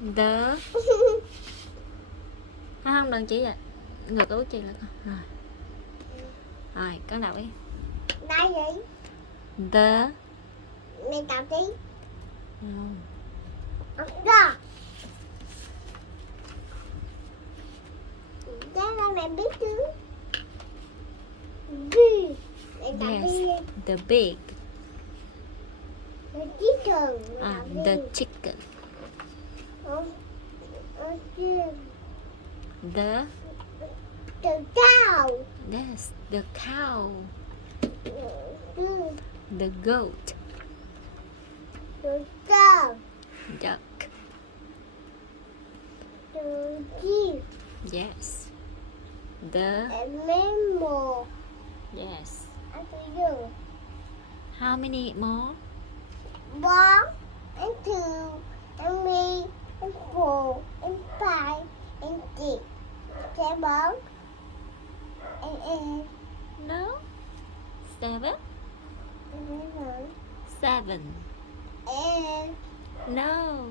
The. Không, đừng chỉ vậy. Ngược út chị là con. Rồi, con đọc đi. Đây gì? The. Mày đọc đi. Không. Đó. Đó là mẹ biết chứ. Big. Mẹ đọc đi. Yes. The big. The chicken. The chicken. The. The cow. Yes. The cow. The The goat. dog. Duck. The sheep. Yes. The. And mammal. Yes. After you. How many more? 1 and 2 and 3 and 4 and 5 and 6 7 and 8 No. Seven. and 9 Seven. and No.